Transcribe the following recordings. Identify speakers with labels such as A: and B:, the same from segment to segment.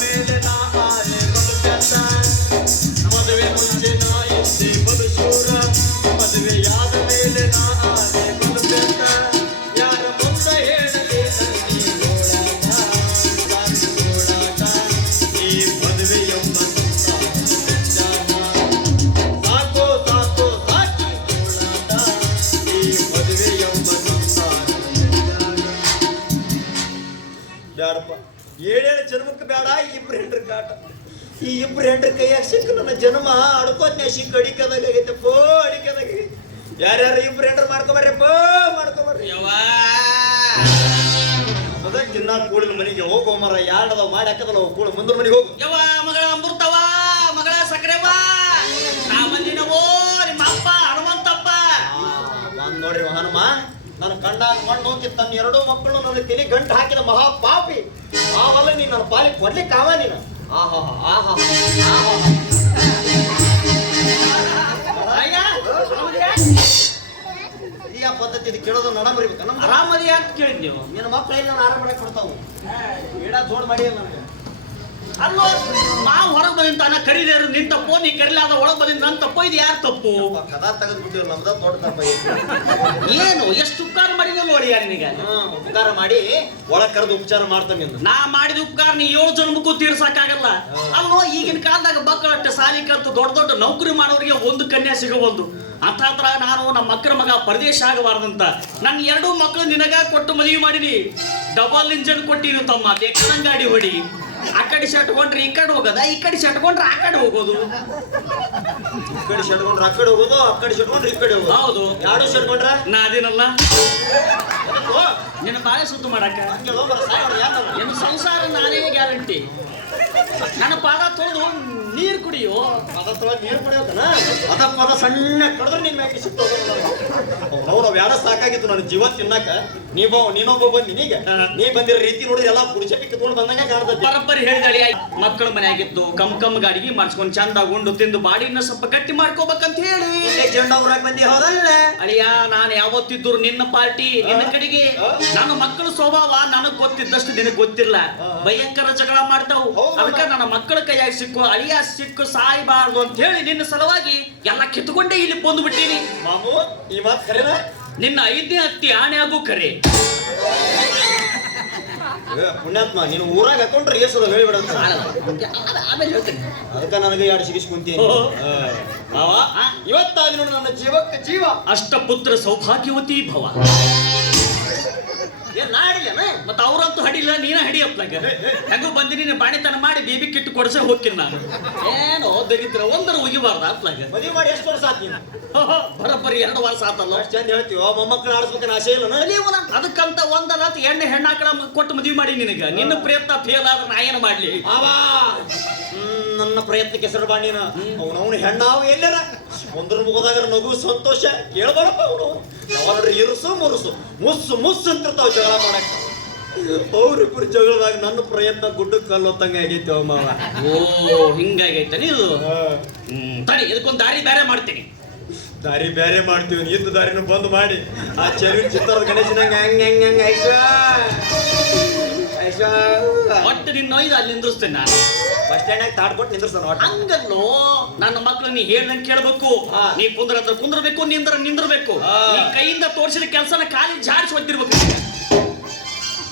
A: ಮೇಲೆ ಏಳೇಳು ಜನ್ಮಕ್ಕೆ ಬೇಡ ಇಬ್ರು ಹೆಂಡ್ರ ಕಾಟ. ಈ ಇಬ್ರು ಹೆಂಡ್ರ ಕೈಯಾಗ ಸಿಕ್ಕ ನನ್ನ ಜನ್ಮ ಅಡ್ಕೋತ್ನ ಸಿಕ್ಕ ಅಡಿಕದಾಗ ಆಗೈತೆ ಪೋ ಅಡಿಕದಾಗ ಯಾರ್ಯಾರು ಇಬ್ರು ಹೆಂಡ್ರ ಮಾಡ್ಕೊಬರ್ರಪ್ಪ ಮಾಡ್ಕೊಬರ್ರಿ. ಅದ ತಿನ್ನ ಕೂಡಿನ ಮನೆಗೆ ಹೋಗೋ ಮರ ಯಾರ್ಡದ ಮಾಡಿ ಹಾಕದಲ್ಲ ಕೂಳು ಮುಂದ್ರ ಮನೆಗೆ ಹೋಗು.
B: ಯವ್ವ ಮಗಳ ಅಮೃತವಾ ಮಗಳ ಸಕ್ರೆವ ನಾ ಬಂದಿನವೋ ನಿಮ್ಮ ಅಪ್ಪ ಹನುಮಂತಪ್ಪ
A: ಬಂದ್ ನೋಡ್ರಿ ಹನುಮ ನನ್ನ ಕಂಡಾಗ ಮಣ್ಣು ಹೋಗಿ ತನ್ನ ಎರಡೂ ಮಕ್ಕಳು ನನ್ನ ತಲೆ ಗಂಟು ಹಾಕಿದ ಮಹಾ ಪಾಪಿ ಆವಲ್ಲ ನೀನು ನನ್ನ ಪಾಲಿಗೆ ಕೊಡ್ಲಿಕ್ಕೆ ಆವ ನೀನು. ಆಹಾ ಆಹಾ ಈ ಪದ್ಧತಿ ಇದು ಕೇಳೋದು ನಡಮರಿಬೇಕು ನಮ್ಮ
B: ಆರಾಮದಿ ಅಂತ ಕೇಳಿದ್ ನೀವು
A: ನಿನ್ನ ಮಕ್ಕಳು ಏನು ಆರಾಮ ಮಾಡಿ ಕೊಡ್ತಾವು? ಏಡ ಜೋಡ್ ಮಾಡಿ ನನಗೆ.
B: ಅಲ್ಲೋ ನಾವು ಹೊರಗೆ ಬಂದಿನ ತಾನ ಕರೀದೇರು ನಿನ್ ತಪ್ಪು ನೀ ಅದ ಒಳಗೆ ಬಂದಿನ ನನ್ ತಪ್ಪು ಇದು ಯಾರು ತಪ್ಪು?
A: ಕದಾ ತೆಗೆದು ಬಿಟ್ಟಿಲ್ಲ ನಮ್ದ ದೊಡ್ಡ ತಪ್ಪ.
B: ಏನು ಎಷ್ಟು ಉಪಕಾರ ಮಾಡಿದ ನೋಡಿ ಯಾರು ನಿನಗೆ?
A: ಉಪಕಾರ ಮಾಡಿ ಒಳಗ್ ಕರೆದು ಉಪಚಾರ ಮಾಡ್ತಾನೆ ನಿಂದು.
B: ನಾ ಮಾಡಿದ ಉಪಕಾರ ನೀ ಏಳು ಜನ್ಮಕ್ಕೂ ತೀರ್ಸಕ್ಕಾಗಲ್ಲ. ಅಲ್ಲೋ ಈಗಿನ ಕಾಲದಾಗ ಮಕ್ಕಳಷ್ಟು ಸಾಲಿ ಕಲ್ತು ದೊಡ್ಡ ದೊಡ್ಡ ನೌಕರಿ ಮಾಡೋರಿಗೆ ಒಂದು ಕನ್ಯಾ ಸಿಗಬಹುದು ಅಂತಾದ್ರ ನಾನು ನಮ್ಮ ಮಕ್ಕಳ ಮಗ ಪರದೇಶ ಆಗಬಾರ್ದಂತ. ನನ್ನ ಎರಡೂ ಮಕ್ಕಳು ನಿನಗ ಕೊಟ್ಟು ಮದುವೆ ಮಾಡಿನಿ. ಡಬಲ್ ಇಂಜನ್ ಕೊಟ್ಟಿರು ತಮ್ಮ ಬೇಕಾದಂಗ್ ಗಾಡಿ ಹೊಡಿ. ಆ ಕಡೆ ಶಟ್ಕೊಂಡ್ರೆ ಈ ಕಡೆ ಹೋಗೋದ? ಈ ಕಡೆ ಶಟ್ಕೊಂಡ್ರೆ ಆ ಕಡೆ ಹೋಗೋದು.
A: ಈ ಕಡೆ ಶಟ್ಕೊಂಡ್ರೆ ಆ ಕಡೆ ಹೋಗೋದು? ಆ ಕಡೆ ಶಟ್ಕೊಂಡ್ರೆ ಈ ಕಡೆ ಹೋಗೋದು?
B: ಹೌದು.
A: ಯಾರು ಶಟ್ಕೊಂಡ್ರ
B: ನಾ ಅದೇನಲ್ಲ? ನಿನ್ನ ಬಾಳೆ ಸುತ್ತು ಮಾಡಕ್ಕ? ನಿನ್ನ ಸಂಸಾರ ನಾನೇ ಗ್ಯಾರಂಟಿ. ನನ್ನ ಪಾದ ತೊಳೆದು ನೀರು ಕುಡಿಯೋ?
A: ಪದ ನೀರು ಕುಡಿಯೋದನ ಅದ ಪದ ಸಣ್ಣ ಕಡಿದ್ರೆ ನಿನ್ ಮ್ಯಾಕೆ ಸಿಟ್ಟು ಅವ್ರ ವ್ಯಾಡ ಸಾಕಾಗಿತ್ತು ನನ್ನ ಜೀವ ತಿನ್ನಕ. ನೀವ ನೀನೊಬ್ಬ ಬಂದಿ ನೀಗ ನೀ ಬಂದಿರ ರೀತಿ ನೋಡಿದ್ರೆ ಎಲ್ಲಾ ಪುರುಷ ಪಿಕ್ಕ ತೊಗೊಂಡು ಬಂದಂಗ ಕಾಣ್ತತಿ
B: ಬರಬ್ಬರಿ ಹೇಳಿದಳಿ ಮಕ್ಕಳ ಮನೆಯಾಗಿತ್ತು. ಕಮ್ ಕಮ್ ಗಾಡಿಗೆ ಮಾಡಿಸ್ಕೊಂಡ್ ಚಂದ ಉಂಡು ತಿಂದು ಬಾಡಿನ ಸ್ವಲ್ಪ ಗಟ್ಟಿ ಮಾಡ್ಕೋಬೇಕಂತ ಹೇಳಿ.
A: ಜಂಡ ಊರಾಗ ಬಂದಿ ಹೌದಲ್ಲ?
B: ಅಳಿಯ ನಾನು ಯಾವತ್ತಿದ್ರು ನಿನ್ನ ಪಾರ್ಟಿ ನಿನ್ನ ಕಡೆಗೆ ನನ್ನ ಮಕ್ಕಳ ಸ್ವಭಾವ ನನಗ್ ಗೊತ್ತಿದ್ದಷ್ಟು ನಿನಗ್ ಗೊತ್ತಿಲ್ಲ ಭಯಂಕರ ಜಗಳ ಮಾಡ್ತಾವು ಅದಕ್ಕ ನನ್ನ ಮಕ್ಕಳ ಕೈಯಾಗ ಸಿಕ್ಕು ಅಳಿಯ ಸಿಕ್ಕು ಸಾಯ್ಬಾರ್ದು ಅಂತ ಹೇಳಿ ನಿನ್ನ ಸಲುವಾಗಿ ಎಲ್ಲ ಕಿತ್ಕೊಂಡೇ ಇಲ್ಲಿ ಬಂದು ಬಿಟ್ಟೀನಿ ನಿನ್ನ ಐದನೇ ಹತ್ತಿ ಆಣೆ ಆಗು ಕರೆ
A: ಪುಣ್ಯಾತ್ಮ ನೀನು ಊರಾಗ ಹಾಕೊಂಡ್ರೆ ಏಸದ ಹೇಳಿಬಿಡ
B: ಆಮೇಲೆ ಹೇಳ್ತೇನೆ.
A: ಅದಕ್ಕೆ ನನಗೆ ಎರಡು ಸಿಗಿಸ್ಕೊಂತೀನಿ. ಮಾವ ಇವತ್ತಾದ ನೋಡು ನನ್ನ ಜೀವಕ್ಕೆ ಜೀವ.
B: ಅಷ್ಟಪುತ್ರ ಸೌಭಾಗ್ಯವತಿ ಭವ.
A: ಏನ್ ನಾಡಿಲ್ಲ
B: ಮತ್ತ ಅವ್ರಂತೂ ಹಡಿಲ್ಲ ನೀನ ಹಡಿಯಪ್ಪ ಹೆಂಗೋ ಬಂದಿ ನೀನು ಬಾಣಿತನ ಮಾಡಿ ಬೇಬಿ ಕಿಟ್ಟು ಕೊಡ್ಸೆ ಹೋಗ್ತೀನಿ ನಾನು. ಏನೋ ದರಿದ್ರ ಒಂದರ ಒಗಿಬಾರ್ದ ಅಪ್ಲಾಗ
A: ಮದುವೆ ಮಾಡಿ ಎಷ್ಟು ವರ್ಷ ಆತ್ ನೀನು?
B: ಬರಬ್ಬರಿ ಎರಡು ವರ್ಷ ಆತಲ್ಲ.
A: ಅಷ್ಟು ಚಂದ ಹೇಳ್ತೀವೋ ಮೊಮ್ಮಕ್ಕಳು ಆಡಿಸ್ಬೇಕನ್ನ ಆಸೆ ಇಲ್ಲ
B: ನೀವು ನನ್- ಅದಕ್ಕಂತ ಒಂದಲ್ಲ ಅಂತ ಎಣ್ಣೆ ಹೆಣ್ಣಾಕಳ ಕೊಟ್ಟು ಮದುವೆ ಮಾಡಿ ನಿನಗ. ನಿನ್ನ ಪ್ರಯತ್ನ ಫೇಲ್ ಆದ್ರೆ ನಾ ಏನು ಮಾಡ್ಲಿ?
A: ಮಾವಾ ನನ್ನ ಪ್ರಯತ್ನಕ್ಕೆ ಹೆಸರು ಬಾಣಿನ ಅವನವನು ಹೆಣ್ಣಾವು ಎಲ್ಲರ? ಒಂದ್ರ ಮುಗದಾಗ ನಗು ಸಂತೋಷ ಕೇಳಬಾರಪ್ಪ ಅವನು. ಯಾವಾಗ್ರಿ ಇರುಸು ಮುರುಸು. ಮುಸ್ಸು ಮುಸ್ಸು ಅಂತಿರ್ತಾವ ಜಗಳ ಮಾಡಕ್ಕ. ಅವ್ರಿಬ್ರು ಜಗಳದಾಗ ನನ್ನ ಪ್ರಯತ್ನ ಗುಡ್ಡ ಕಲ್ಲು ಹೊತ್ತಂಗ ಆಗೈತಿ ಅವ ಮಾವ.
B: ಓ ಹಿಂಗಾಗೈತೆ ನೀವು ಹ್ಮ್ ತಡಿ ಇದಕ್ಕೊಂದು ದಾರಿ ಬೇರೆ ಮಾಡ್ತೀನಿ.
A: ದಾರಿ ಬೇರೆ ಮಾಡ್ತೀವಿ ಇದ್ದ ದಾರಿನ ಬಂದ್ ಮಾಡಿ. ಆ ಚರಿ ಚಿತ್ರದ ಗಣೇಶನಂಗ ಹಂಗ ಹಂಗ ಹಂಗ ಐಶ ಐಶ
B: ಒಟ್ಟು ನಿನ್ನ ಇದು ಅಲ್ಲಿ ನಿಂದ್ರಿಸ್ತೇನೆ ನಾನು.
A: ಬಸ್ ಸ್ಟ್ಯಾಂಡ್ ತಾಡ್ಕೊಟ್ಟು ನಿಂದ್ರಸ್ತಾನ ಒಟ್ಟ.
B: ಹಂಗಲ್ಲೋ ನನ್ನ ಮಕ್ಳು ನೀ ಹೇಳ್ದಂಗೆ ಕೇಳ್ಬೇಕು. ನೀ ಕುಂದ್ರ ಹತ್ರ ಕುಂದ್ರಬೇಕು ನಿಂದ್ರ ನಿಂದ್ರಬೇಕು. ನೀ ಕೈಯಿಂದ ತೋರಿಸಿದ ಕೆಲಸನ ಕಾಲಿ ಜಾಡಿಸಿ ಹೊತ್ತಿರ್ಬೇಕು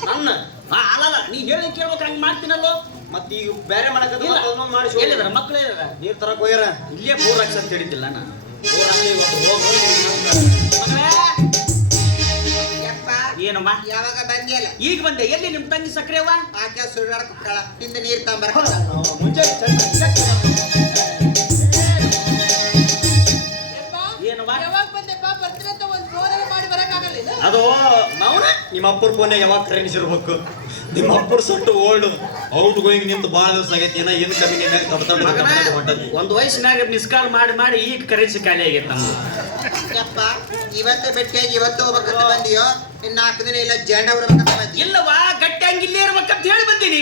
A: ನನ್ನ
B: ಆ, ಅಲ್ಲಲ್ಲ ನೀ ಹೇಳ್ದಂಗೆ ಕೇಳ್ಬೇಕು ಹಂಗೆ ಮಾಡ್ತೀನಲ್ಲೋ?
A: ಮತ್ತೆ ಈಗ ಬೇರೆ ಮಾಡಕತ್ತ
B: ಇಲ್ಲ.
A: ಅದನ್ನೊಂದ್ ಮಾಡಿ
B: ಎಲ್ಲಿದಾರ ಮಕ್ಳು ಎಲ್ಲಿದಾರ?
A: ನೀರ್ ತರಕ್ ಹೋಗ್ಯಾರ?
B: ಇಲ್ಲೇ ಬೋರ್ ಹಾಕ್ಸಂತ ಹೇಳಿದ್ದಿಲ್ಲ ನಾನು.
A: ಬೋರ್ ಅಂಗ್ಡಿ ಇವತ್ತು ಹೋಗ್
B: ಮಗಳೇ,
C: ಯಪ್ಪ
B: ಏನಮ್ಮ?
C: ಯಾವಾಗ ಬಂದಿಲ್ಲ
B: ಈಗ ಬಂದೆ. ಎಲ್ಲಿ ನಿಮ್ ತಂಗಿ ಸಕ್ರೆವ
C: ಆಕೆ ಸುಳ್ಳಾಡ್ಕೊಳ ಹಿಂದೆ ನೀರ್ ತಂಬರ
A: ಮುಂಚೆ
B: ಏನವ್ವ?
C: ಯಾವಾಗ ಬಂದೆಪ್ಪ ಬರ್ತೀರಂತ ಒಂದ್ ಫೋನ್ ಮಾಡಿ ಬರಕ್ಕಾಗಲ್ಲ ಇದು
A: ಅದು ಮೌನ? ನಿಮ್ಮ ಅಪ್ಪರ ಫೋನ್ ಯಾವಾಗ ಕರೆನಿಸಿರ್ಬೇಕು ನಿಮ್ಮ ಅಪ್ಪರ ಸೊಟ್ಟು ಓಲ್ಡ್ ಔಟ್ ಗೋಯಿಂಗ್ ನಿಂತು ಭಾಳ ದಿವಸ ಆಗೈತಿ ಏನ ಏನು ಕಮ್ಮಿ ಮ್ಯಾಗ ತಡ ತಡ
B: ಮಗನ ಒಂದು ವಯಸ್ಸಿನಾಗ ಮಿಸ್ ಕಾಲ್ ಮಾಡಿ ಮಾಡಿ ಈಗ ಕರೆನ್ಸಿ ಖಾಲಿ ಆಗೈತೆ ನಮ್ಮ
C: ಯಪ್ಪ ಇವತ್ತು ಭೇಟಿಯಾಗಿ ಇವತ್ತು ಹೋಗ್ಬೇಕಂತ ಬಂದಿಯೋ? ಇನ್ನು ನಾಲ್ಕು ದಿನ ಇಲ್ಲ ಜಂಡ ಬರ್ಬೇಕಂತ ಬಂದಿ.
B: ಇಲ್ಲವಾ ಗಟ್ಟಿ ಹಂಗೆ ಇಲ್ಲೇ ಇರ್ಬೇಕಂತ ಹೇಳಿ ಬಂದೀನಿ.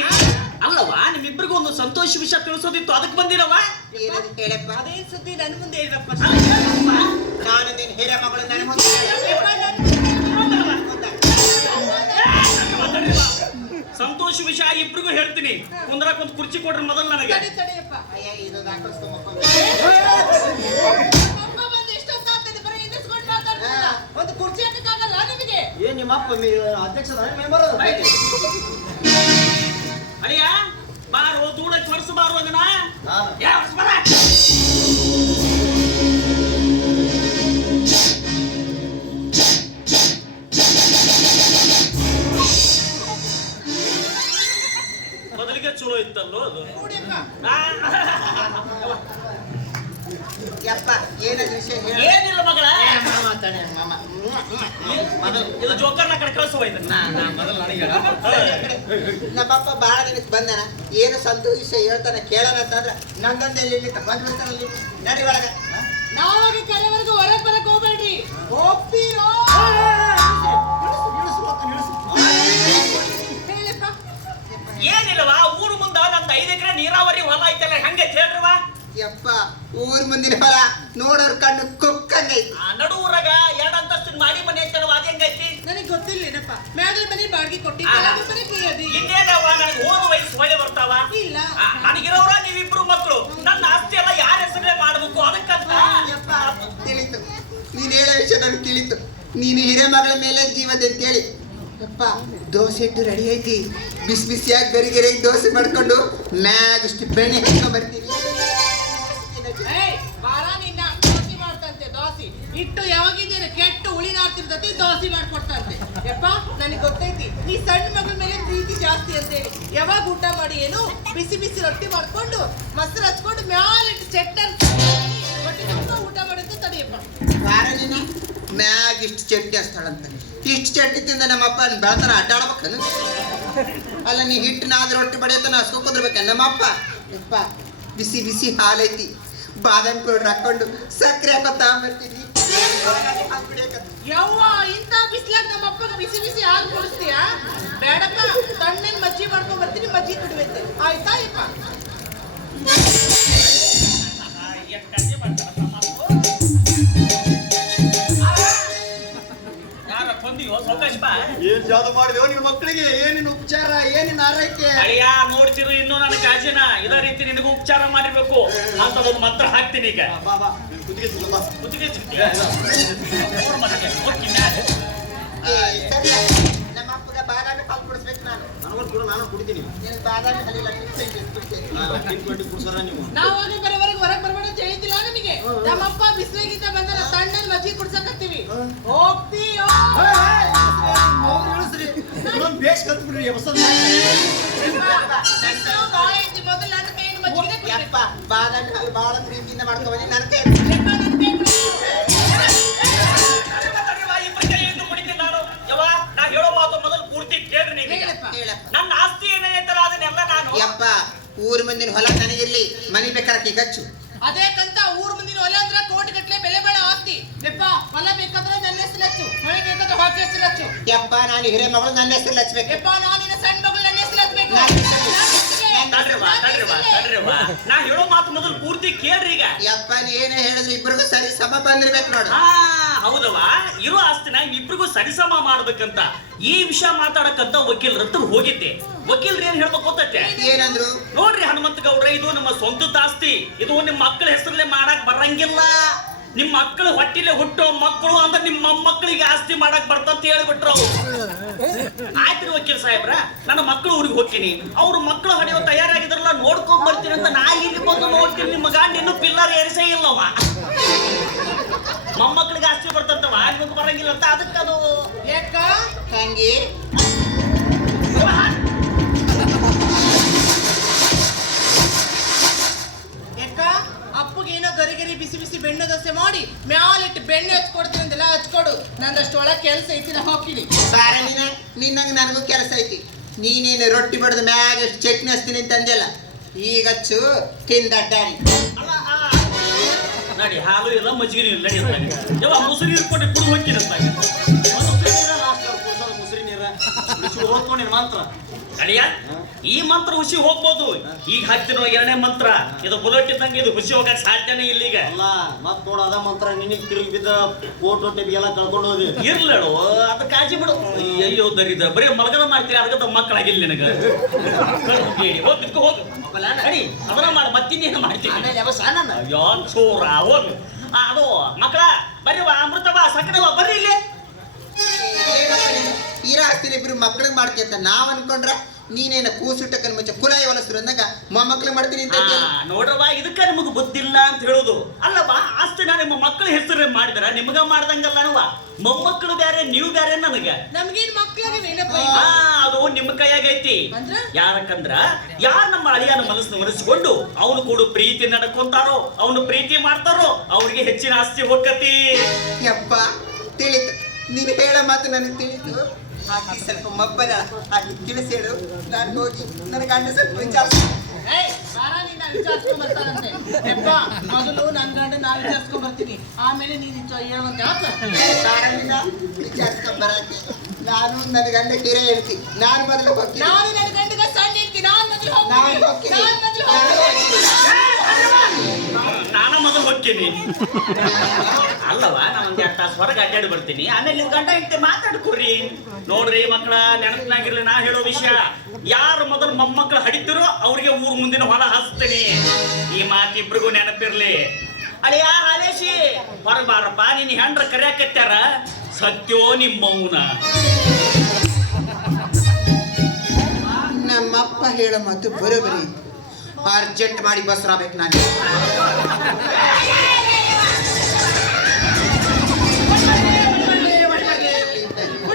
B: ಅಲ್ಲವಾ ನಿಮ್ಮಿಬ್ಬರಿಗೂ ಒಂದು ಸಂತೋಷ ವಿಷಯ ತಿಳಿಸೋದಿತ್ತು ಅದಕ್ಕೆ ಬಂದಿರವಾ
C: ಕೇಳಪ್ಪ?
D: ಅದೇ ಸುದ್ದಿ ನನ್ ಮುಂದೆ ಹೇಳ್ಬೇಕಪ್ಪ.
C: ನಾನು ನಿನ್ನ ಹಿರಿಯ ಮಗಳು ನನ್ನ ಮುಂದೆ
B: ಸಂತೋಷ ವಿಷಯ ಇಬ್ರಿಗೂ ಹೇಳ್ತೀನಿ ಕುಂದ್ರಕ್ ಒಂದು ಕುರ್ಚಿ ಕೊಡ್ರಿ ಮೊದಲು ನನಗೆ
D: ಒಂದು ಕುರ್ಚಿ ಹಾಕಕ್ಕಾಗಲ್ಲ ನಿಮಗೆ
A: ಏನ್ ನಿಮ್ಮ ಅಪ್ಪ ಅಧ್ಯಕ್ಷ ಮೆಂಬರ್
B: ಅಳಿಯ ಬಾರು ದೂಡ ಹೊರಸು ಬಾರು ಅದನ್ನ ಹೊರ್ಸ್ ಬಾರ.
C: ನಮ್ಮಪ್ಪ ಬಹಳ ದಿನಕ್ಕೆ ಬಂದ. ಏನು ಸಂತೋಷ ವಿಷಯ ಹೇಳ್ತಾನೆ ಕೇಳೋಣ ಅಂತಂದ್ರೆ ನಂದೊಂದು ಎಲ್ಲಿ ನಡಿ ಒಳಗ.
D: ನಾವಾಗಿ ಕರೆವರೆಗೂ ಹೊರಗೆ ಬರಕ್ ಹೋಗ್ಬೇಡ್ರಿ. ಹೇಳಪ್ಪ
B: ಏನಿಲ್ಲವಾ ಊರು ಮುಂದ ನಮ್ದು ಐದು ಎಕರೆ ನೀರಾವರಿ ಹೊಲ ಐತಲ್ಲ ಹೆಂಗೆ ಹೇಳ್ರವಾ
C: ಯಪ್ಪ ಊರ್ ಮುಂದಿನ ಹೊಲ ನೋಡೋರ್ ಕಣ್ಣು ಕುಕ್ಕಂಗೈತಿ
B: ಆ ನಡು ಊರಾಗ ಎರಡ್ ಅಂತಸ್ತಿನ ಮಾಡಿ ಮನೆ ಐತಲ್ಲ ಅದ ಹೆಂಗೈತಿ?
D: ನನಗೆ ಗೊತ್ತಿಲ್ಲೇನಪ್ಪ. ಮ್ಯಾಗಲ್ ಮನೆ ಬಾಡಿಗೆ ಕೊಟ್ಟಿದ್ದಲ್ಲ
B: ಆಹಾ.
D: ಅದು ಬರೀ ಕೇಳದಿ
B: ಇನ್ನೇನವ್ವ ನನಗೆ ಓದು ವಯಸ್ಸು ಹೊಳೆ ಬರ್ತಾವ.
D: ಇಲ್ಲ.
B: ಆ, ನನಗಿರೋರ ನೀವಿಬ್ರು ಮಕ್ಕಳು ನನ್ನ ಆಸ್ತಿ ಎಲ್ಲ ಯಾರ ಹೆಸರೇ ಮಾಡ್ಬೇಕು ಅದಕ್ಕಂತ.
C: ಯಪ್ಪ ತಿಳಿತು. ನೀನ್ ಹೇಳೋ ವಿಷಯ ನನಗೆ ತಿಳಿತು. ನೀನು ಹಿರೇ ಮಗಳ ಮೇಲೆ ಜೀವದ ಅಂತೇಳಿ. ಯಪ್ಪ ದೋಸೆ ಇಟ್ಟು ರೆಡಿ ಐತಿ. ಬಿಸಿ ಬಿಸಿಯಾಗಿ ಗರಿಗೆರೆ ದೋಸೆ ಮಾಡ್ಕೊಂಡು ಮ್ಯಾಗಷ್ಟು ಬೆಣ್ಣೆ ಹಾಕೊಂಡ್ ಬರ್ತೀನಿ.
D: ಬಾರ ನಿನ್ನ ದೋಸೆ ಮಾಡ್ತಂತೆ, ದೋಸೆ. ಇಟ್ಟು ಯಾವಾಗಿದ್ದೇನೆ ಕೆಟ್ಟು ಉಳಿ ನಾಡ್ತಿರ್ತತಿ ದೋಸೆ ಮಾಡ್ಕೊಡ್ತಂತೆ. ಯಪ್ಪ, ನನಗೆ ಗೊತ್ತೈತಿ. ಈ ಸಣ್ಣ ಮಗಳ ಮೇಲೆ ಪ್ರೀತಿ ಜಾಸ್ತಿ ಅಂತೇಳಿ ಯಾವಾಗ ಊಟ ಮಾಡಿ ಏನು? ಬಿಸಿ ಬಿಸಿ ರೊಟ್ಟಿ ಮಾಡ್ಕೊಂಡು ಮೊಸರು ಹಚ್ಕೊಂಡು ಮ್ಯಾಲಿಟ್ಟು ಚಟ್ಟನ್ ರೊಟ್ಟಿ ತುಂಬ ಊಟ ಮಾಡುತ್ತೆ ತಡಿಯಪ್ಪ.
C: ಕಾರಣಿನ ಮ್ಯಾಗ ಇಷ್ಟು ಚಟ್ನಿ ಹಚ್ತಾಳಂತ. ಇಷ್ಟು ಚಟ್ನಿ ತಿಂದ ನಮ್ಮಪ್ಪ ಬೆಳತನ ಅಡ್ಡಾಡ್ಬೇಕನು? ಅಲ್ಲ, ನೀ ಹಿಟ್ಟು ನಾದ್ ರೊಟ್ಟಿ ಬಡಿಯತನ ಹಸ್ಕೊಂಡ್ ಕುಂದ್ರಬೇಕ ನಮ್ಮಪ್ಪ ಯಪ್ಪ, ಬಿಸಿ ಬಿಸಿ ಹಾಲೈತಿ. ಬಾದಾಮಿ ಪೌಡರ್ ಹಾಕೊಂಡು ಸಕ್ಕರೆ ಹಾಕೋ ತಗೊಂಬರ್ತೀನಿ
D: ಯವ್ವ ಇಂಥ ಬಿಸ್ಲಾಗ ನಮ್ಮ ಅಪ್ಪಗೆ ಬಿಸಿ ಬಿಸಿ ಹಾಲು ಕೊಡಿಸ್ತೀಯ? ಬೇಡಪ್ಪ ತಣ್ಣನ್ ಮಜ್ಜಿ ಮಾಡ್ಕೊಂಡ್ ಬರ್ತೀನಿ ಮಜ್ಜಿ ಕುಡಿಬೇಕು. ಆಯ್ತಾ ಯಪ್ಪ
B: ಯಾರ ಕೊಂದಿಯೋ ಸೌಕಾಶ ಬಾ.
A: ಏನ್ ಜಾದು ಮಾಡಿದೆವು ನಿನ್ನ ಮಕ್ಕಳಿಗೆ ಏನಿನ ಉಪಚಾರ ಏನಿನ ಆರೈಕೆ?
B: ಅಯ್ಯ ನೋಡ್ತಿರು ಇನ್ನು ನನ್ನ ಕಾಜಿನ. ಇದೇ ರೀತಿ ನಿನಗೂ ಉಪಚಾರ ಮಾಡಿರ್ಬೇಕು. ಒಂದು ಮಂತ್ರ ಹಾಕ್ತೀನಿ ಈಗ.
A: ಬಾ ಬಾ ಕುತ್ತಿಗೆ.
B: ಕುತ್ತಿಗೆ. ನೋಡು ಮತ್ತೆ,
C: ಅಪ್ಪಗ ಬಾದಾಮಿ ಹಾಲು ಕುಡಿಸ್ಬೇಕು ನಾನು.
A: ನನಗೊಂದು ಕೊಡು, ನಾನು ಕುಡಿತೀನಿ.
C: ನೀನು ಬಾದಾಮಿ ಹಾಲಿಲ್ಲ
A: ತಿನ್ಕೊಂಡು ಕುಡ್ಸೋರ ನೀವು.
D: ನಾವು ಹೋಗಿ ಬರೋವರೆಗೆ ಹೊರಗೆ ಬರ್ಬೇಡ ಅಂತ ಹೇಳಿದ್ದಿಲ್ಲ ನಿಮಗೆ? ನಮ್ಮಪ್ಪ ಬಿಸಿಲಿಗಿಂತ ಬಂದರ ತಣ್ಣನ್ ಮಜ್ಜಿ ಕುಡ್ಸಕತ್ತೀವಿ. ಹೋಗ್ತೀಯೋ?
A: ಬೇಸ್
D: ಹೆಸ್ರು ಬಾಳ ಐತಿ, ಮೊದಲು ನನ್ನ ಕೈಯಿಂದ ಮಜ್ಜಿಗೆ ಕುಡಿಬೇಕು.
C: ಯಪ್ಪ ಬಾದಾಮಿ ಹಾಲು ಭಾಳ ಪ್ರೀತಿಯಿಂದ ಮಾಡ್ಕೊಬನ್ನಿ ನನ್ನ ಕೈ
D: ಯಪ್ಪ
C: ಊರ್ ಮಂದಿನ ಹೊಲ ನನಗಿರ್ಲಿ ಮನಿ ಬೇಕಾರಕ್ಕೆ ಖರ್ಚು
D: ಅದೇ ಕಂತ ಊರ್ ಮುಂದಿನ ಹೊಲ ಅಂದ್ರೆ ಕೋಟಿ ಗಟ್ಲೆ ಬೆಲೆ ಬೇಡ ಆಸ್ತಿ ಯಪ್ಪ ಹೊಲ ಬೇಕಾದ್ರೆ ನನ್ನ ಹೆಸರು ಹಚ್ಚು ಮನೆ ಬೇಕಾದ್ರೆ ಹೊಟ್ಟೆ ಹೆಸರು ಹಚ್ಚು
C: ಯಪ್ಪ ನಾನು ಹಿರೇ ಮಗಳು ನನ್ನ ಹೆಸರು ಹಚ್ಬೇಕು
D: ಯಪ್ಪ ನಾನಿನ ಸಣ್ಣ ಮಗಳು ನನ್ನ ಹೆಸರು ಹಚ್ಬೇಕು
B: ನಾ ಹೇಳೋ ಮಾತು ಮೊದಲು ಪೂರ್ತಿ ಕೇಳ್ರಿ ಈಗ.
C: ಯಪ್ಪ ಏನೇ ಹೇಳಿದ್ರೆ ಇಬ್ಬರಿಗೂ ಸರಿ ಸಮ ಬಂದಿರ್ಬೇಕು ನೋಡು.
B: ಹಾ ಹೌದವ ಇರೋ ಆಸ್ತಿನ ಇಬ್ರಿಗೂ ಸರಿಸಮ ಮಾಡ್ಬೇಕಂತ ಈ ವಿಷಯ ಮಾತಾಡಕ್ಕಂತ ವಕೀಲರ ಹತ್ರ ಹೋಗಿದ್ದೆ. ವಕೀಲರು ಏನ್ ಹೇಳ್ಬೇಕು ಗೊತ್ತೈತೆ?
C: ಏನಂದ್ರು?
B: ನೋಡ್ರಿ ಹನುಮಂತ ಗೌಡ್ರ ಇದು ನಮ್ಮ ಸ್ವಂತದ ಆಸ್ತಿ. ಇದು ನಿಮ್ಮ ಮಕ್ಕಳ ಹೆಸರಲ್ಲೇ ಮಾಡಕ್ ಬರಂಗಿಲ್ಲ. ನಿಮ್ಮ ಮಕ್ಕಳು ಹೊಟ್ಟಿಲೆ ಹುಟ್ಟೋ ಮಕ್ಕಳು ಅಂದ್ರೆ ನಿಮ್ಮ ಮಕ್ಕಳಿಗೆ ಆಸ್ತಿ ಮಾಡಕ್ ಬರ್ತಂತ ಹೇಳ್ಬಿಟ್ರು ಅವ್ರು. ಆಯ್ತು ವಕೀಲ್ ಸಾಹೇಬ್ರ, ನನ್ನ ಮಕ್ಕಳು ಊರಿಗೆ ಹೋಗ್ತೀನಿ. ಅವ್ರ ಮಕ್ಕಳು ಹಡಿಯೋ ತಯಾರಾಗಿದ್ರಲ್ಲ ನೋಡ್ಕೊಂಡ್ ಬರ್ತೀನಿ ಅಂತ ನಾ ಇಲ್ಲಿ ಬಂದು ನೋಡ್ತೀನಿ, ನಿಮ್ಮ ಗಂಡ ಇನ್ನೂ ಪಿಲ್ಲರ್ ಏರಿಸೇ ಇಲ್ಲವ. ಮೊಮ್ಮಕ್ಕಳಿಗೆ ಆಸ್ತಿ ಬರ್ತಂತವ ನಿಮಗೆ ಬರಂಗಿಲ್ಲ ಅಂತ, ಅದಕ್ಕದು.
D: ಯಾಕ
C: ಹೆಂಗೆ
D: ಯಾಕ ಅಪ್ಪಗೆ ಏನೋ ಗರಿ ಗರಿ ಬಿಸಿ ಬಿಸಿ ಬೆಣ್ಣೆ ದೋಸೆ ಮಾಡಿ ಮ್ಯಾಲಿಟ್ಟು ಬೆಣ್ಣೆ ಹಚ್ಕೊಡ್ತೀನಿ ಅಂದೆಲ್ಲ ಹಚ್ಕೊಡು ನಂದಷ್ಟು ಒಳಗೆ ಕೆಲಸ ಐತಿ ನಾ ಹೋಗ್ತೀನಿ
C: ಬಾರೆ ನೀನ ನಿನ್ನಂಗೆ ನನಗೂ ಕೆಲಸ ಐತಿ ನೀನೇನು ರೊಟ್ಟಿ ಬಡ್ದು ಮ್ಯಾಗ ಎಷ್ಟು ಚಟ್ನಿ ಹಚ್ತೀನಿ ಅಂತ ಅಂದೆಲ್ಲ ಈಗ ಹಚ್ಚು ತಿಂದ ಅಡ್ಡಾಡಿ
B: ನಡಿ ಹಾಲು ಇಲ್ಲ ಮಜ್ಜಿಗೆ ಇಲ್ಲ ನಡಿ ಯಾವ ಮುಸುರಿ ಇಟ್ಕೊಂಡು ಕುಡು ಹೋಗ್ತೀನಿ ಅಂತಾನೆ.
A: ಮುಸ್ರಿ ನೀರ ನೀರ ಮಾತ್ರ
B: ನಡಿಯ. ಈ ಮಂತ್ರ ಹುಸಿ ಹೋಗ್ಬೋದು ಈಗ ಹಾಕ್ತಿರೋ ಎರಡನೇ ಮಂತ್ರ ಇದು ಬುಲೆಟ್ ಇದ್ದಂಗೆ ಇದು ಹುಸಿ ಹೋಗಕ್ ಸಾಧ್ಯನೇ ಇಲ್ಲ ಈಗ
A: ಅಲ್ಲ ಮತ್ ನೋಡ ಅದ ಮಂತ್ರ ನಿನಗ್ ತಿರುಗಿ ಬಿದ್ದ ಟೇಪ್ ಎಲ್ಲ ಕಳ್ಕೊಂಡು ಹೋದಿ
B: ಇರ್ಲಡು ಅದ ಕಾಜಿ ಬಿಡು ಅಯ್ಯೋ ದರಿದ ಬರೀ ಮಲಗನ ಮಾಡ್ತೀರಿ ಅದಕ್ಕೆ ಮಕ್ಕಳಾಗಿಲ್ಲ ನಿನಗ ಹೋಗಿ ಬಿದ್ಕೊ ಹೋಗು ನಡಿ ಅದನ್ನ ಮಾಡ ಮತ್ತಿನ್ನೇನು ಮಾಡ್ತೀನಿ ಅಯ್ಯೋ ಚೋರ ಹೋಗು ಅದು ಮಕ್ಕಳ ಬರ್ರಿ ವಾ ಅಮೃತವ ಸಕಡವ ಬರ್ರಿ ಇಲ್ಲಿ
C: ಈ ಹಾಕ್ತೀರಿ ಇಬ್ರು ಮಕ್ಕಳಿಗೆ ಮಾಡ್ತೀಯ ಅಂತ ನಾವ್ ಅನ್ಕೊಂಡ್ರ ನೀನೇನ ಕೂಸುಟ್ಟಕ್ಕನ್ ಮುಂಚೆ ಕುಲಾಯಿ ಹೊಲಸ್ರು ಅಂದಾಗ ಮೊಮ್ಮಕ್ಳಿಗೆ ಮಾಡ್ತೀನಿ ಅಂತ.
B: ನೋಡ್ರವ್ವ ಇದಕ್ಕ ನಿಮಗ್ ಬುದ್ಧಿಲ್ಲ ಅಂತ ಹೇಳುದು. ಅಲ್ಲವಾ ಆಸ್ತಿನ ನಿಮ್ಮ ಮಕ್ಕಳ ಹೆಸರು ಮಾಡಿದ್ರ? ನಿಮಗ ಮಾಡ್ದಂಗಲ್ಲನವ ಮೊಮ್ಮಕ್ಕಳು ಬೇರೆ ನೀವು ಬೇರೆ ನನಗ.
D: ನಮ್ಗೇನ್
B: ಆ, ಅದು ನಿಮ್ಮ ಕೈಯಾಗ ಐತಿ
D: ಅಂದ್ರ?
B: ಯಾರಕ್ಕಂದ್ರ? ಯಾರ ನಮ್ಮ ಅಳಿಯನ ಮನಸ್ಸನ್ನು ಮನಸ್ಸಿಕೊಂಡು ಅವನು ಕೂಡ ಪ್ರೀತಿ ನಡ್ಕೊಂತಾರೋ ಅವನು ಪ್ರೀತಿ ಮಾಡ್ತಾರೋ ಅವ್ರಿಗೆ ಹೆಚ್ಚಿನ ಆಸ್ತಿ ಹೋಗತಿ
C: ಯಪ್ಪ ತಿಳಿತು. ನೀನು ಹೇಳ ಮಾತು ನನಗೆ ತಿಳಿತು. ಹಾಕಿ ಸ್ವಲ್ಪ ಮಬ್ಬರ ಹಾಕಿ ತಿಳಿಸಿ ಹೇಳು ನಾನು ಹೋಗಿ ನನ್ನ ಗಂಡ ಸ್ವಲ್ಪ ವಿಚಾರಿಸ
D: ಮೊದಲು ನನ್ನ ಗಂಡ ನಾ ವಿಚಾರಿಸ್ಕೊಂಡ್ ಬರ್ತೀನಿ. ಆಮೇಲೆ ನೀನು ವಿಚಾರ ಹೇಳುವಂತೆ ಆತ
C: ವಿಚಾರಿಸ್ಕೊಂಡ್ ಬರಕ್ಕೆ. ನಾನು ನನ್ನ ಗಂಡ ಕಿರೆ ಹೇಳ್ತಿ ನಾನು ಮೊದಲು ಹೋಗ್ತೀನಿ.
D: ನಾನು ನನ್ನ ಗಂಡಗ ಸಣ್ಣ ಇರ್ತೀನಿ ನಾನ್ ಮೊದಲು
C: ನಾನು
D: ಹೋಗ್ತೀನಿ.
C: ನಾನು
D: ನಾನ್ ಮೊದಲು
C: ನಾನು
D: ಹೋಗ್ತೀನಿ.
B: ನಾನ ಮೊದಲು ಹೋಗ್ತೀನಿ. ಅಲ್ಲವ ನಾ ಒಂದ್ ಎರಡು ತಾಸು ಹೊರಗೆ ಅಡ್ಡಾಡಿ ಬರ್ತೀನಿ. ಆಮೇಲೆ ನಿಮ್ ಗಂಡ ಇಟ್ಟೆ ಮಾತಾಡ್ಕೋರಿ. ನೋಡ್ರಿ ಮಕ್ಕಳ ನೆನಪಿನಾಗಿರ್ಲಿ ನಾ ಹೇಳೋ ವಿಷಯ. ಯಾರು ಮೊದಲು ಮೊಮ್ಮಕ್ಕಳು ಹಡಿತಿರೋ ಅವ್ರಿಗೆ ಊರ್ ಮುಂದಿನ ಹೊಲ ಹಾಸ್ತೀನಿ. ಈ ಮಾತು ಇಬ್ರಿಗೂ ನೆನಪಿರ್ಲಿ ಅಳಿಯ ಹಾಲೇಶಿ, ಹೊರಗೆ ಬಾರಪ್ಪ, ನಿನ್ ಹೆಂಡ್ರ ಕರ್ಯಾಕತ್ಯಾರ? ಸತ್ಯೋ ನಿಮ್ಮವ್ನ
C: ನಮ್ಮಪ್ಪ ಹೇಳೋ ಮಾತು ಬರೋಬರಿ ಅರ್ಜೆಂಟ್ ಮಾಡಿ ಬಸ್ ರಾಬೇಕು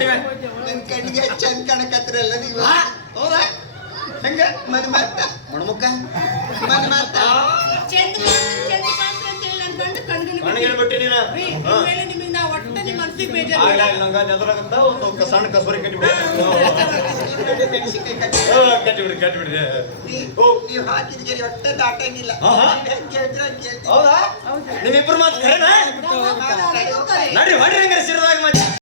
C: ನಾನು ನನ್ನ ಕಣ್ಣಿಗೆ ಚಂದ ಕಾಣಕತ್ರಲ್ಲ ನೀವು
A: ಹೌದಾ ಹೆಂಗ
C: ಮದ್ ಮಾತ
A: ಮಣಮುಕ್ಕ
C: ಮದ್ ಮಾತ
A: ಸಣ್ಣ ಕಸಬರಿ ಕಟ್ಟಿಬಿಡಿ ಕಟ್ಟಿಬಿಡಿ
C: ನೀವು ನೀವು ಹಾಕಿದ ಗೆರೆ ಒಟ್ಟ ದಾಟಂಗಿಲ್ಲ
A: ಹಾ, ಹಾ.
C: ನೀವ್ ಹೆಂಗ್ ಹೇಳ್ತೀರ ಹಂಗ್ ಕೇಳ್ತೀನಿ.
A: ಹೌದಾ